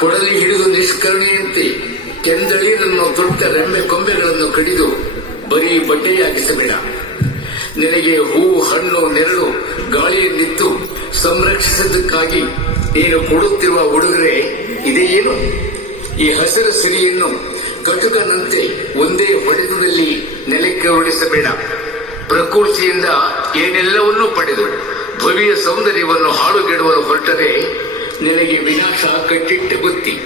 ಕೊಡಲಿ ಹಿಡಿದು ನಿಷ್ಕರಣೆಯಂತೆ ಕೆಂದಳೀರನ್ನು ದೊಡ್ಡ ರೆಂಬೆ ಕೊಂಬೆಗಳನ್ನು ಕಡಿದು ಬರೀ ಬಟ್ಟೆಯಾಗಿಸಬೇಡ. ನಿನಗೆ ಹೂ, ಹಣ್ಣು, ನೆರಳು ಗಾಳಿಯನ್ನಿತ್ತು ಸಂರಕ್ಷಿಸದಕ್ಕಾಗಿ ನೀನು ಕೊಡುತ್ತಿರುವ ಉಡುಗೊರೆ ಇದೇನು ಈ ಹಸಿರು ಸಿರಿಯನ್ನು ಕಟುಕನಂತೆ ಒಂದೇ ಹೊಡೆತದಲ್ಲಿ ನೆಲಕ್ಕೆ ಉಳಿಸಬೇಡ ಪ್ರಕೃತಿಯಿಂದ ಏನೆಲ್ಲವನ್ನೂ ಪಡೆದು ಭವಿಯ ಸೌಂದರ್ಯವನ್ನು ಹಾಳುಗೆಡುವಲು ಹೊರಟರೆ ನಿನಗೆ ವಿನಾಶ ಕಟ್ಟಿಟ್ಟ ಗೊತ್ತಿ.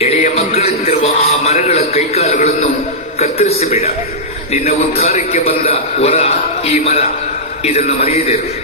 ಎಳೆಯ ಮಕ್ಕಳಂತಿರುವ ಆ ಮರಗಳ ಕೈಕಾಲುಗಳನ್ನು ಕತ್ತರಿಸಬೇಡ. ನಿನ್ನ ಉದ್ಧಾರಕ್ಕೆ ಬಂದ ವರ ಈ ಮರ. ಇದನ್ನು ಮರೆಯದಿರು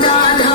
da da done.